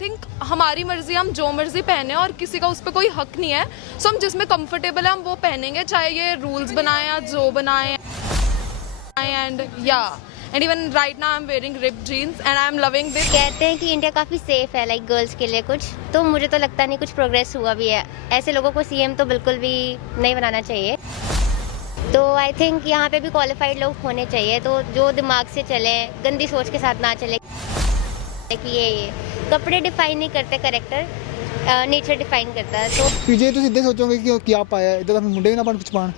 Think हमारी मर्जी, हम जो मर्जी पहने और किसी का उस पर कोई हक नहीं है. सो हम जिसमें कंफर्टेबल है हम वो पहनेंगे, चाहे ये रूल्स बनाए या जो बनाए. एंड या and even right now I am wearing ripped jeans and I am loving this. कहते हैं कि इंडिया काफ़ी सेफ है लाइक गर्ल्स के लिए कुछ, तो मुझे तो लगता नहीं कुछ प्रोग्रेस हुआ भी है. ऐसे लोगों को सीएम तो बिल्कुल भी नहीं बनाना चाहिए. तो आई थिंक यहाँ पे भी क्वालिफाइड लोग होने चाहिए, तो जो दिमाग से चले, गंदी सोच के साथ ना चले कि ये कपड़े डिफाइन नहीं करते करेक्टर, नेचर डिफाइन करता है. तो ਜੇ ਤੁਸੀਂ ਸਿੱਧੇ ਸੋਚੋਗੇ ਕਿ ਕੀ ਆਪ ਆਇਆ ਇਦਾਂ ਤਾਂ ਫਿਰ ਮੁੰਡੇ ਵੀ ਨਾ ਪਾਣ ਕੁਛ ਪਾਣ,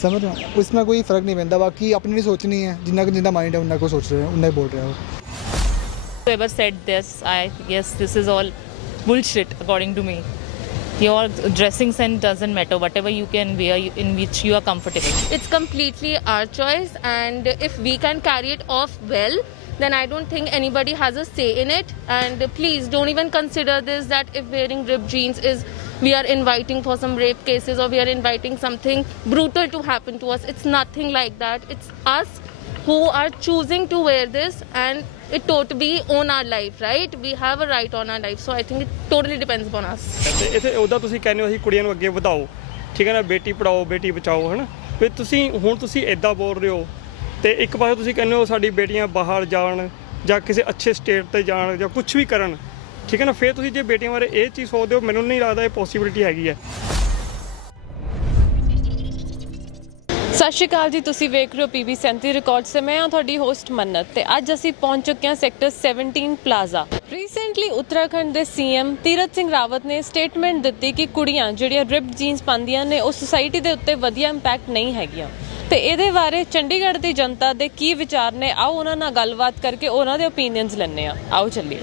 ਸਮਝ ਰਹੇ ਹੋ? ਉਸ ਨਾਲ ਕੋਈ ਫਰਕ ਨਹੀਂ ਪੈਂਦਾ. ਬਾਕੀ ਆਪਣੀ ਨਹੀਂ ਸੋਚਣੀ ਹੈ, ਜਿੰਨਾ ਮਾਈਂਡ ਹੈ ਉਹਨਾਂ ਕੋ ਸੋਚ ਰਹੇ ਹੋ, ਉਹਨਾਂ ਹੀ ਬੋਲ ਰਹੇ ਹੋ. Whoever said this, I guess this is all bullshit according to me. Your dressing sense doesn't matter. Whatever you can wear, in which you are comfortable. It's completely our choice, and if we can carry it off well, then I don't think anybody has a say in it. And please don't even consider this, that if wearing ripped jeans is we are inviting for some rape cases or we are inviting something brutal to happen to us. It's nothing like that. It's us who are choosing to wear this, and it totally own our life, right? We have a right on our life, so I think it totally depends upon us. ਤੇ ਇੱਥੇ ਉਹਦਾ ਤੁਸੀਂ ਕਹਿੰਦੇ ਹੋ ਅਸੀਂ ਕੁੜੀਆਂ ਨੂੰ ਅੱਗੇ ਵਧਾਓ, ਠੀਕ ਹੈ ਨਾ, ਬੇਟੀ ਪੜਾਓ ਬੇਟੀ ਬਚਾਓ, ਹੈ ਨਾ. ਫਿਰ ਤੁਸੀਂ ਇੱਦਾਂ ਬੋਲ ਰਹੇ ਹੋ, ਤੇ ਇੱਕ ਪਾਸੇ ਤੁਸੀਂ ਕਹਿੰਦੇ ਹੋ ਸਾਡੀ ਬੇਟੀਆਂ ਬਾਹਰ ਜਾਣ ਜਾਂ ਕਿਸੇ ਅੱਛੇ ਸਟੇਟ 'ਤੇ ਜਾਣ ਜਾਂ ਕੁਝ ਵੀ ਕਰਨ, ਠੀਕ ਹੈ ਨਾ. ਫਿਰ ਤੁਸੀਂ ਜੇ ਬੇਟੀਆਂ ਬਾਰੇ ਇਹ ਚੀਜ਼ ਸੋਚਦੇ ਹੋ, ਮੈਨੂੰ ਨਹੀਂ ਲੱਗਦਾ ਇਹ ਪੋਸੀਬਿਲਿਟੀ ਹੈਗੀ ਹੈ. ਸਤਿ ਸ਼੍ਰੀ ਅਕਾਲ ਜੀ, ਤੁਸੀਂ ਵੇਖ ਰਹੇ ਹੋ PB 37 ਰਿਕਾਰਡਸ ਤੇ ਮੈਂ ਹਾਂ ਤੁਹਾਡੀ ਹੋਸਟ ਮੰਨਤ. ਤੇ ਅੱਜ ਅਸੀਂ ਪਹੁੰਚ ਚੁੱਕੇ ਹਾਂ ਸੈਕਟਰ 17 ਪਲਾਜ਼ਾ. ਰੀਸੈਂਟਲੀ ਉੱਤਰਾਖੰਡ ਦੇ CM ਤੀਰਥ ਸਿੰਘ ਰਾਵਤ ਨੇ ਸਟੇਟਮੈਂਟ ਦਿੱਤੀ ਕਿ ਕੁੜੀਆਂ ਜਿਹੜੀਆਂ ਰਿਪਡ ਜੀਨਸ ਪਾਉਂਦੀਆਂ ਨੇ ਉਹ ਸੁਸਾਇਟੀ ਦੇ ਉੱਤੇ ਵਧੀਆ ਇੰਪੈਕਟ ਨਹੀਂ ਹੈਗੀਆਂ. ਤੇ ਇਹਦੇ ਬਾਰੇ ਚੰਡੀਗੜ੍ਹ ਦੀ ਜਨਤਾ ਦੇ ਕੀ ਵਿਚਾਰ ਨੇ, ਆਓ ਉਹਨਾਂ ਨਾਲ ਗੱਲਬਾਤ ਕਰਕੇ ਉਹਨਾਂ ਦੇ ਓਪੀਨੀਅਨਸ ਲੈਂਦੇ ਹਾਂ. ਆਓ ਚੱਲੀਏ.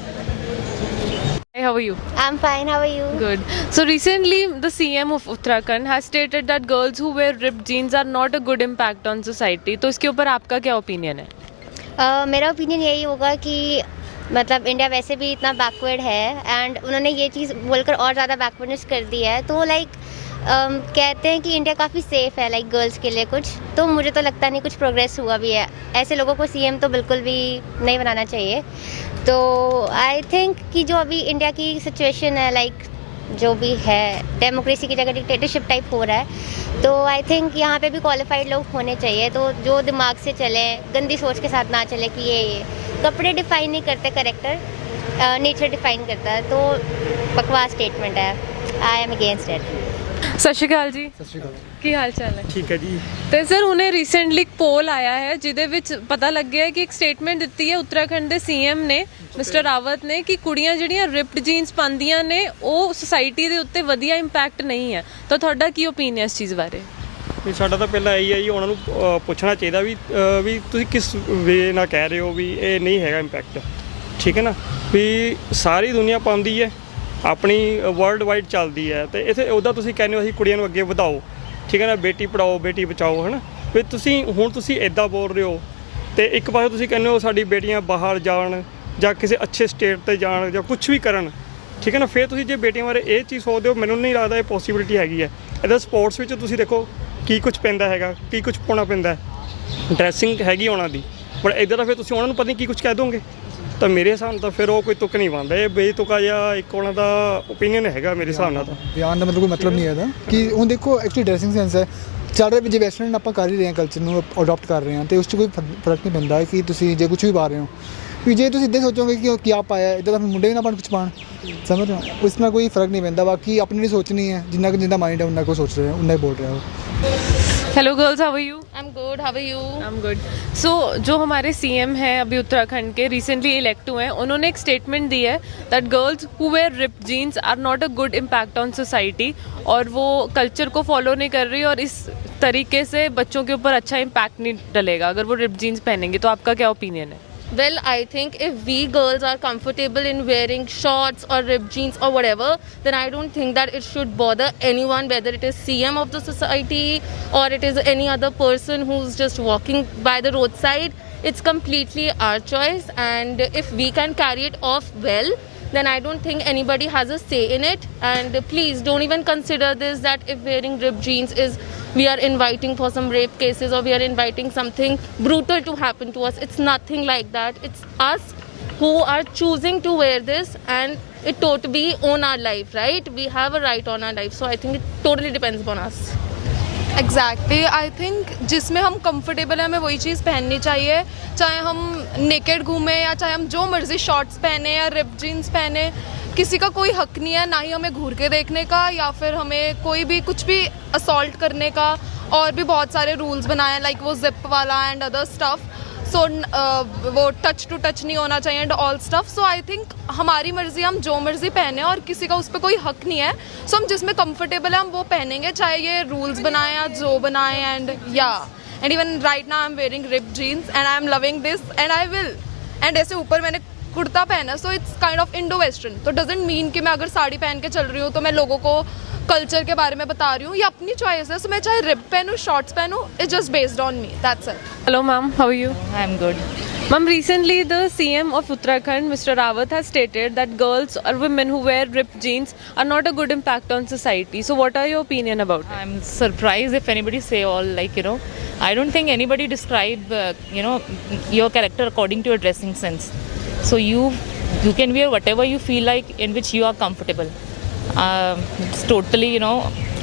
Hey, how are you? I'm fine, how are you? Good. So recently the CM of Uttarakhand has stated that girls who wear ripped jeans are not a good impact on society. तो इसके ऊपर आपका क्या opinion है? मेरा opinion यही होगा कि मतलब इंडिया वैसे भी इतना बैकवर्ड है एंड उन्होंने ये चीज़ बोलकर और ज़्यादा बैकवर्डनेस कर दी है. तो लाइक कहते हैं कि इंडिया काफ़ी सेफ है लाइक गर्ल्स के लिए कुछ, तो मुझे तो लगता नहीं कुछ प्रोग्रेस हुआ भी है. ऐसे लोगों को CM तो बिल्कुल भी नहीं बनाना चाहिए. तो आई थिंक कि जो अभी इंडिया की सिचुएशन है लाइक जो भी है डेमोक्रेसी की जगह डिक्टेटरशिप टाइप हो रहा है, तो आई थिंक यहाँ पे भी क्वालिफाइड लोग होने चाहिए. तो जो दिमाग से चले, गंदी सोच के साथ ना चले कि ये कपड़े डिफाइन नहीं करते करेक्टर, नेचर डिफाइन करता है. तो बकवास स्टेटमेंट है, आई एम अगेंस्ट इट. ਸਤਿ ਸ਼੍ਰੀ ਅਕਾਲ ਜੀ. ਸਤਿ ਸ਼੍ਰੀ ਅਕਾਲ. ਕੀ ਹਾਲ ਚਾਲ ਹੈ? ਠੀਕ ਹੈ ਜੀ. ਤੇ ਸਰ ਹੁਣੇ ਰੀਸੈਂਟਲੀ ਇੱਕ ਪੋਲ ਆਇਆ ਹੈ ਜਿਹਦੇ ਵਿੱਚ ਪਤਾ ਲੱਗਿਆ ਕਿ ਇੱਕ ਸਟੇਟਮੈਂਟ ਦਿੱਤੀ ਹੈ ਉੱਤਰਾਖੰਡ ਦੇ CM ਨੇ ਮਿਸਟਰ ਰਾਵਤ ਨੇ ਕਿ ਕੁੜੀਆਂ ਜਿਹੜੀਆਂ ਰਿਪਡ ਜੀਨਸ ਪਾਉਂਦੀਆਂ ਨੇ ਉਹ ਸੁਸਾਇਟੀ ਦੇ ਉੱਤੇ ਵਧੀਆ ਇੰਪੈਕਟ ਨਹੀਂ ਹੈ. ਤਾਂ ਤੁਹਾਡਾ ਕੀ ਓਪੀਨੀਅਨ ਇਸ ਚੀਜ਼ ਬਾਰੇ? ਵੀ ਸਾਡਾ ਤਾਂ ਪਹਿਲਾਂ ਇਹੀ ਹੈ ਜੀ, ਉਹਨਾਂ ਨੂੰ ਪੁੱਛਣਾ ਚਾਹੀਦਾ ਵੀ ਤੁਸੀਂ ਕਿਸ ਵੇ ਨਾਲ ਕਹਿ ਰਹੇ ਹੋ ਵੀ ਇਹ ਨਹੀਂ ਹੈਗਾ ਇੰਪੈਕਟ, ਠੀਕ ਹੈ ਨਾ. ਵੀ ਸਾਰੀ ਦੁਨੀਆ ਪਾਉਂਦੀ ਹੈ, ਆਪਣੀ ਵਰਲਡ ਵਾਈਡ ਚੱਲਦੀ ਹੈ, ਤੇ ਇੱਥੇ ਉਹਦਾ ਤੁਸੀਂ ਕਹਿੰਦੇ ਹੋ ਅਸੀਂ ਕੁੜੀਆਂ ਨੂੰ ਅੱਗੇ ਵਧਾਓ, ਠੀਕ ਹੈ ਨਾ, ਬੇਟੀ ਪੜਾਓ ਬੇਟੀ ਬਚਾਓ, ਹੈ ਨਾ. ਫਿਰ ਤੁਸੀਂ ਇੱਦਾਂ ਬੋਲ ਰਹੇ ਹੋ, ਤੇ ਇੱਕ ਪਾਸੇ ਤੁਸੀਂ ਕਹਿੰਦੇ ਹੋ ਸਾਡੀ ਬੇਟੀਆਂ ਬਾਹਰ ਜਾਣ ਜਾਂ ਕਿਸੇ ਅੱਛੇ ਸਟੇਟ 'ਤੇ ਜਾਣ ਜਾਂ ਕੁਝ ਵੀ ਕਰਨ, ਠੀਕ ਹੈ ਨਾ. ਫਿਰ ਤੁਸੀਂ ਜੇ ਬੇਟੀਆਂ ਬਾਰੇ ਇਹ ਚੀਜ਼ ਸੋਚਦੇ ਹੋ, ਮੈਨੂੰ ਨਹੀਂ ਲੱਗਦਾ ਇਹ ਪੋਸੀਬਿਲਿਟੀ ਹੈਗੀ ਹੈ. ਇੱਦਾਂ ਸਪੋਰਟਸ ਵਿੱਚ ਤੁਸੀਂ ਦੇਖੋ ਕੀ ਕੁਝ ਪੈਂਦਾ ਹੈਗਾ, ਕੀ ਕੁਝ ਪਾਉਣਾ ਪੈਂਦਾ, ਡਰੈਸਿੰਗ ਹੈਗੀ ਉਹਨਾਂ ਦੀ, ਪਰ ਇੱਦਾਂ ਤਾਂ ਫਿਰ ਤੁਸੀਂ ਉਹਨਾਂ ਨੂੰ ਪਤਾ ਨਹੀਂ ਕੀ ਕੁਝ ਕਹਿ ਦੋਗੇ. ਤਾਂ ਮੇਰੇ ਹਿਸਾਬ ਨਾਲ ਤਾਂ ਫਿਰ ਉਹ ਕੋਈ ਤੁੱਕ ਨਹੀਂ ਪਾਉਂਦਾ, ਇਹ ਬੇਤੁਕਾ ਜਿਹਾ ਇੱਕ ਉਹਨਾਂ ਦਾ ਓਪੀਨੀਅਨ ਹੈਗਾ ਮੇਰੇ ਹਿਸਾਬ ਨਾਲ. ਤਾਂ ਬਿਆਨ ਦਾ ਮਤਲਬ ਕੋਈ ਮਤਲਬ ਨਹੀਂ ਹੈ ਇਹਦਾ ਕਿ ਹੁਣ ਦੇਖੋ ਐਕਚੁਅਲੀ ਡਰੈਸਿੰਗ ਸੈਂਸ ਹੈ ਚੱਲ ਰਿਹਾ, ਜੇ ਵੈਸਟਰਨ ਆਪਾਂ ਕਰ ਹੀ ਰਹੇ ਹਾਂ, ਕਲਚਰ ਨੂੰ ਅਡੋਪਟ ਕਰ ਰਹੇ ਹਾਂ, ਤੇ ਉਸ 'ਚ ਕੋਈ ਫਰਕ ਨਹੀਂ ਪੈਂਦਾ ਕਿ ਤੁਸੀਂ ਜੇ ਕੁਝ ਵੀ ਪਾ ਰਹੇ ਹੋ. ਵੀ ਜੇ ਤੁਸੀਂ ਸਿੱਧੇ ਸੋਚੋਗੇ ਕਿ ਕੀ ਆਪ ਆਇਆ ਇਦਾਂ ਤਾਂ ਫਿਰ ਮੁੰਡੇ ਵੀ ਨਾ ਪਾਣ ਕੁਛ ਪਾਣ, ਸਮਝ ਰਹੇ ਹੋ? ਉਸ ਨਾਲ ਕੋਈ ਫਰਕ ਨਹੀਂ ਪੈਂਦਾ. ਬਾਕੀ ਆਪਣੀ ਨਹੀਂ ਸੋਚਣੀ ਹੈ, ਜਿੰਨਾ ਮਾਈਂਡ ਹੈ ਉਹਨਾਂ ਕੋ ਸੋਚ ਰਹੇ ਹੋ, ਉਹਨਾਂ ਹੀ ਬੋਲ ਰਹੇ ਹੋ. Hello girls, how are you? I'm good, how are you? I'm good. So जो हमारे CM हैं अभी उत्तराखंड के रिसेंटली इलेक्ट हुए हैं, उन्होंने एक स्टेटमेंट दी है that girls who wear ripped jeans are not a good impact on society, और वो कल्चर को फॉलो नहीं कर रही और इस तरीके से बच्चों के ऊपर अच्छा इम्पैक्ट नहीं डलेगा अगर वो रिप्ड जीन्स पहनेंगी. तो आपका क्या ओपिनियन है? Well, I think if we girls are comfortable in wearing shorts or ripped jeans or whatever, then I don't think that it should bother anyone, whether it is CM of the society or it is any other person who's just walking by the roadside. It's completely our choice, and if we can carry it off well, then I don't think anybody has a say in it. And please don't even consider this, that if wearing ripped jeans is we are inviting for some rape cases or we are inviting something brutal to happen to us. It's nothing like that. It's us who are choosing to wear this, and it totally own our life, right? We have a right on our life, so I think it totally depends upon us. Exactly I think जिसमें हम comfortable हैं हमें वही चीज़ पहननी चाहिए, चाहे हम naked घूमें या चाहे हम जो मर्जी शॉर्ट्स पहने या रिप जीन्स पहने, किसी का कोई हक नहीं है, ना ही हमें घूर के देखने का या फिर हमें कोई भी कुछ भी असॉल्ट करने का। और भी बहुत सारे रूल्स बनाए हैं लाइक वो जिप वाला एंड अदर स्टफ, सो वो टच टू टच नहीं होना चाहिए and all stuff. So I think हमारी मर्जी, हम जो मर्जी पहने और किसी का उस पर कोई हक नहीं है। सो हम जिसमें कंफर्टेबल है हम वो पहनेंगे, चाहे ये रूल्स बनाए या जो बनाए। एंड या and even right now I am wearing rip jeans and I am loving this and I will. And ऐसे ऊपर मैंने कुर्ता पहना, so it's kind of Indo western, तो डजेंट मीन कि मैं अगर साड़ी पहन के चल रही हूँ तो मैं लोगों को कल्चर के बारे में बता रही हूँ। ये अपनी चॉइस है, सो मैं चाहे रिप पहनूँ शॉर्ट्स पहनूँ, it's just based on me, that's it. Hello ma'am, how are you? I'm good. Ma'am, recently the CM of Uttarakhand, Mr. Rawat, has stated that girls or women who wear ripped jeans are not a good impact on society. So what are your opinion about it? I'm surprised if anybody say all like, I don't think anybody describe, your character according to your dressing sense. So you can wear whatever you feel like in which you are comfortable. It's totally,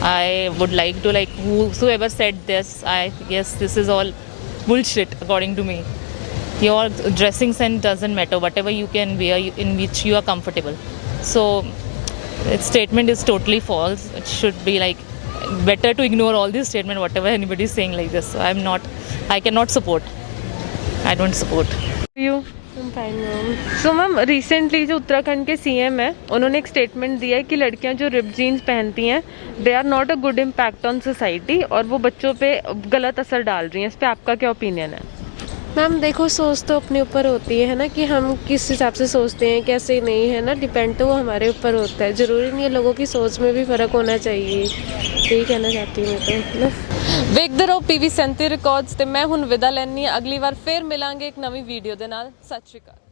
I would like to whosoever said this, I guess this is all bullshit according to me. Your dressing sense doesn't matter, whatever you can wear in which you are comfortable. So its statement is totally false. It should be better to ignore all this statement, whatever anybody is saying like this. So I cannot support. I don't support. You? I'm fine ma'am. So ma'am recently जो उत्तराखंड के CM है उन्होंने एक statement दिया है कि लड़कियां जो रिप जीन्स पहनती हैं they are not a good impact on society और वो बच्चों पे गलत असर डाल रही हैं। इस पे आपका क्या ओपिनियन है? मैम देखो, सोच तो अपने ऊपर होती है ना कि हम किस हिसाब से सोचते हैं, कैसे नहीं है ना, डिपेंड तो वो हमारे ऊपर होता है। ज़रूरी नहीं है, लोगों की सोच में भी फ़र्क होना चाहिए, यही कहना चाहती हूँ मैं तो ना। ਵੇਖਦੇ ਰਹੋ PV 37 ਰਿਕਾਰਡਸ ਤੇ ਮੈਂ ਹੁਣ ਵਿਦਾ ਲੈਣੀ। ਅਗਲੀ ਵਾਰ ਫੇਰ ਮਿਲਾਂਗੇ ਇੱਕ ਨਵੀਂ ਵੀਡੀਓ ਦੇ ਨਾਲ। ਸਤਿ ਸ਼੍ਰੀ ਅਕਾਲ।